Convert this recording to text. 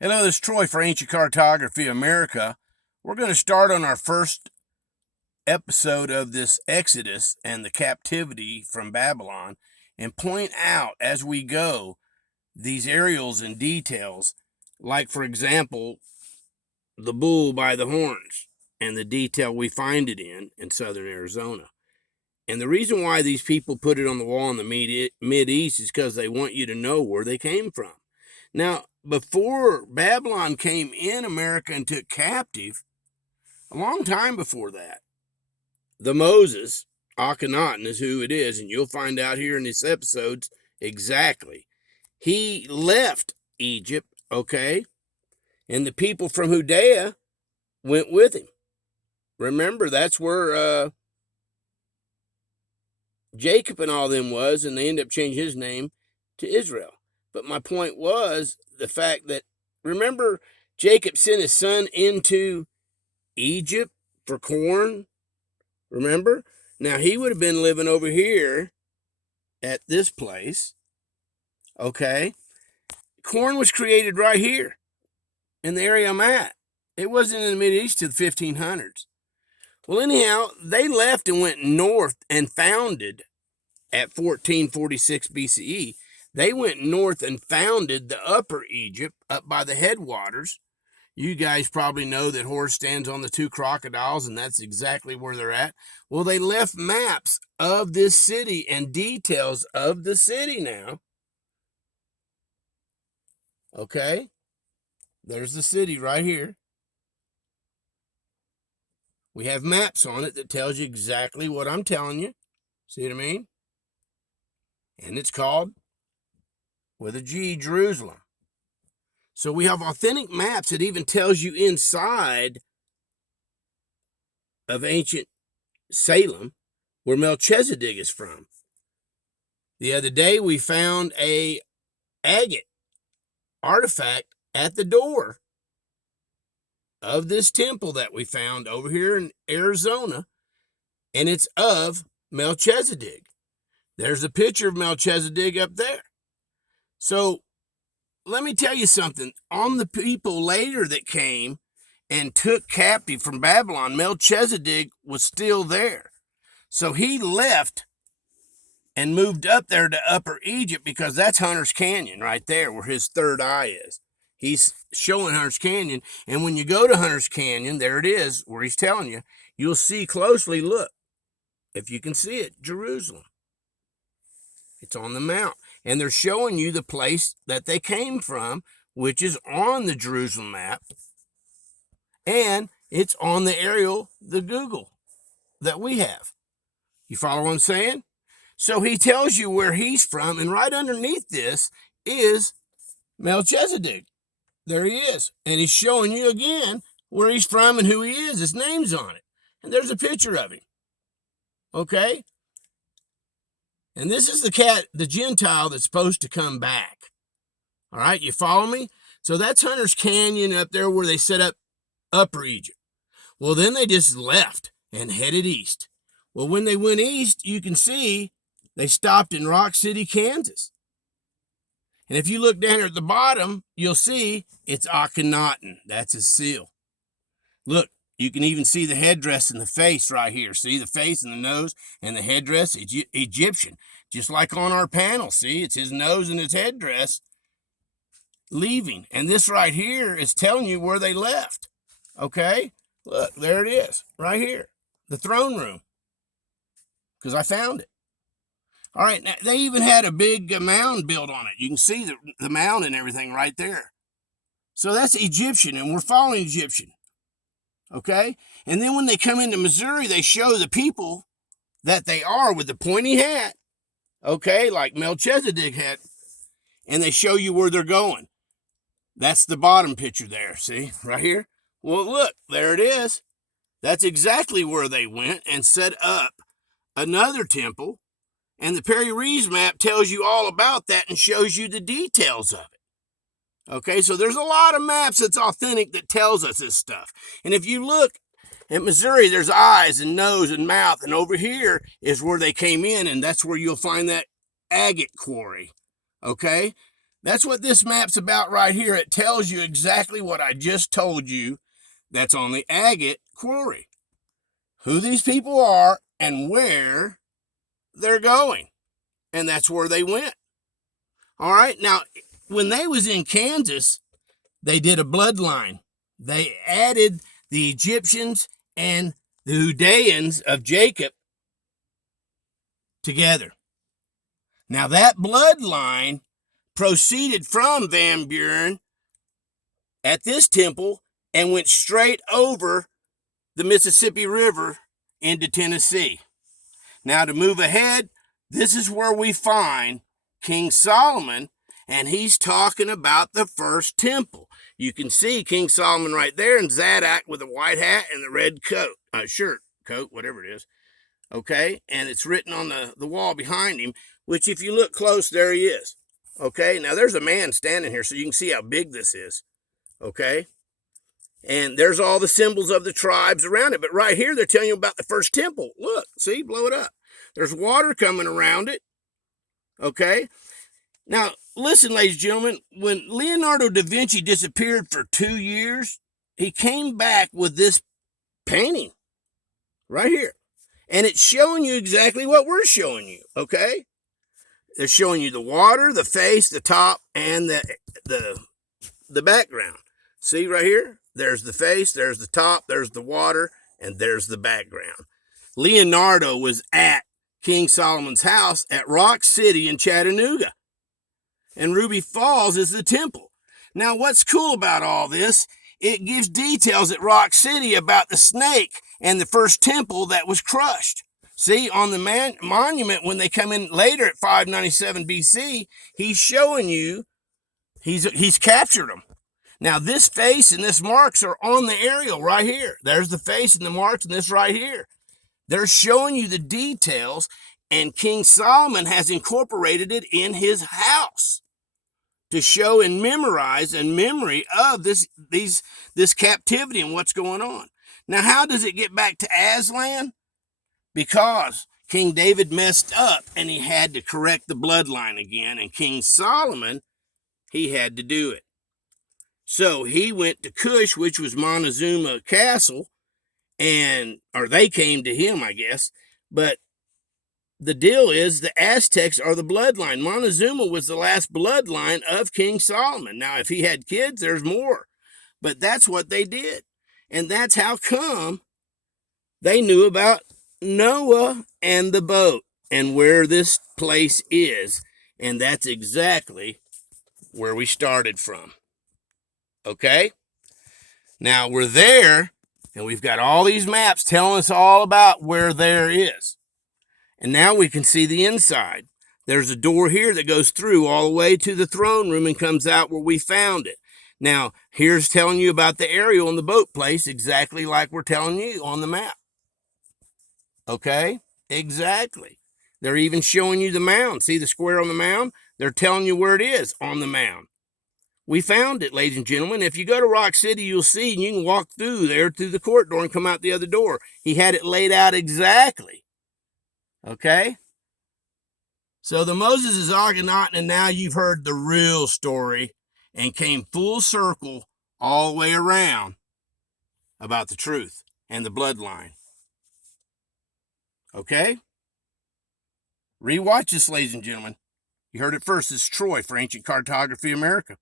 Hello, this is Troy for Ancient Cartography America. We're going to start on our first episode of this Exodus and the captivity from Babylon and point out as we go these aerials and details, like, for example, the bull by the horns and the detail we find it in southern Arizona. And the reason why these people put it on the wall in the Mid-East is because they want you to know where they came from. Now, before Babylon came in America and took captive, a long time before that, the Moses, Akhenaten is who it is, and you'll find out here in this episode exactly. He left Egypt, okay, and the people from Judea went with him. Remember, that's where Jacob and all them was, and they ended up changing his name to Israel. But my point was the fact that, remember, Jacob sent his son into Egypt for corn. Remember? Now, he would have been living over here at this place. Okay? Corn was created right here in the area I'm at. It wasn't in the Mideast till the 1500s. Well, anyhow, they left and went north and founded at 1446 BCE. They went north and founded the Upper Egypt up by the headwaters. You guys probably know that Horus stands on the two crocodiles, and that's exactly where they're at. Well, they left maps of this city and details of the city now. Okay? There's the city right here. We have maps on it that tells you exactly what I'm telling you. See what I mean? And it's called, with a G, Jerusalem. So we have authentic maps that even tells you inside of ancient Salem where Melchizedek is from. The other day we found a agate artifact at the door of this temple that we found over here in Arizona, and it's of Melchizedek. There's a picture of Melchizedek up there. So let me tell you something. On the people later that came and took captive from Babylon, Melchizedek was still there. So he left and moved up there to Upper Egypt because that's Hunter's Canyon right there where his third eye is. He's showing Hunter's Canyon. And when you go to Hunter's Canyon, there it is where he's telling you, you'll see closely, look, if you can see it, Jerusalem. It's on the mount. And they're showing you the place that they came from, which is on the Jerusalem map. And it's on the aerial, the Google that we have. You follow what I'm saying? So he tells you where he's from, and right underneath this is Melchizedek. There he is. And he's showing you again where he's from and who he is. His name's on it. And there's a picture of him. Okay? And this is the Gentile that's supposed to come back. All right, you follow me? So that's Hunter's Canyon up there where they set up Upper Egypt. Well, then they just left and headed east. Well, when they went east, you can see they stopped in Rock City, Kansas. And if you look down here at the bottom, you'll see it's Akhenaten. That's his seal. Look, you can even see the headdress and the face right here. See the face and the nose and the headdress? Egyptian. Just like on our panel. See, it's his nose and his headdress leaving. And this right here is telling you where they left. Okay? Look, there it is. Right here. The throne room. Because I found it. All right, now they even had a big mound built on it. You can see the mound and everything right there. So that's Egyptian, and we're following Egyptian. Okay? And then when they come into Missouri, they show the people that they are with the pointy hat. Okay? Like Melchizedek had. And they show you where they're going. That's the bottom picture there. See? Right here? Well, look. There it is. That's exactly where they went and set up another temple. And the Perry Reeves map tells you all about that and shows you the details of it. Okay, so there's a lot of maps that's authentic that tells us this stuff. And if you look at Missouri, there's eyes and nose and mouth. And over here is where they came in, and that's where you'll find that agate quarry. Okay, That's what this map's about right here. It tells you exactly what I just told you that's on the agate quarry. Who these people are and where they're going. And that's where they went. All right. Now, when they was in Kansas, they did a bloodline. They added the Egyptians and the Judeans of Jacob together. Now, that bloodline proceeded from Van Buren at this temple and went straight over the Mississippi River into Tennessee. Now, to move ahead, this is where we find King Solomon, and he's talking about the first temple. You can see King Solomon right there, and Zadok with the white hat and the red coat, coat, whatever it is. Okay, and it's written on the wall behind him, which if you look close, there he is. Okay, now there's a man standing here, so you can see how big this is. Okay, and there's all the symbols of the tribes around it. But right here, they're telling you about the first temple. Look, see, blow it up. There's water coming around it. Okay, now listen, ladies and gentlemen, when Leonardo da Vinci disappeared for 2 years, he came back with this painting right here. And it's showing you exactly what we're showing you, okay? They're showing you the water, the face, the top, and the background. See right here? There's the face, there's the top, there's the water, and there's the background. Leonardo was at King Solomon's house at Rock City in Chattanooga. And Ruby Falls is the temple. Now, what's cool about all this, it gives details at Rock City about the snake and the first temple that was crushed. See, on the monument, when they come in later at 597 BC, he's showing you he's captured them. Now, this face and this marks are on the aerial right here. There's the face and the marks and this right here. They're showing you the details, and King Solomon has incorporated it in his house to show and memorize and memory of this captivity and what's going on. Now, how does it get back to Aslan? Because King David messed up and he had to correct the bloodline again, and King Solomon, he had to do it. So he went to Cush, which was Montezuma Castle, or they came to him, I guess. But the deal is the Aztecs are the bloodline. Montezuma was the last bloodline of King Solomon. Now, if he had kids, there's more. But that's what they did. And that's how come they knew about Noah and the boat and where this place is. And that's exactly where we started from. Okay? Now, we're there, and we've got all these maps telling us all about where there is. And now we can see the inside. There's a door here that goes through all the way to the throne room and comes out where we found it. Now, here's telling you about the aerial and the boat place, exactly like we're telling you on the map. Okay? Exactly. They're even showing you the mound. See the square on the mound? They're telling you where it is on the mound. We found it, ladies and gentlemen. If you go to Rock City, you'll see, and you can walk through there through the court door and come out the other door. He had it laid out exactly. Okay? So the Moses is Akhenaten, and now you've heard the real story and came full circle all the way around about the truth and the bloodline. Okay? Rewatch this, ladies and gentlemen. You heard it first. This is Troy for Ancient Cartography America.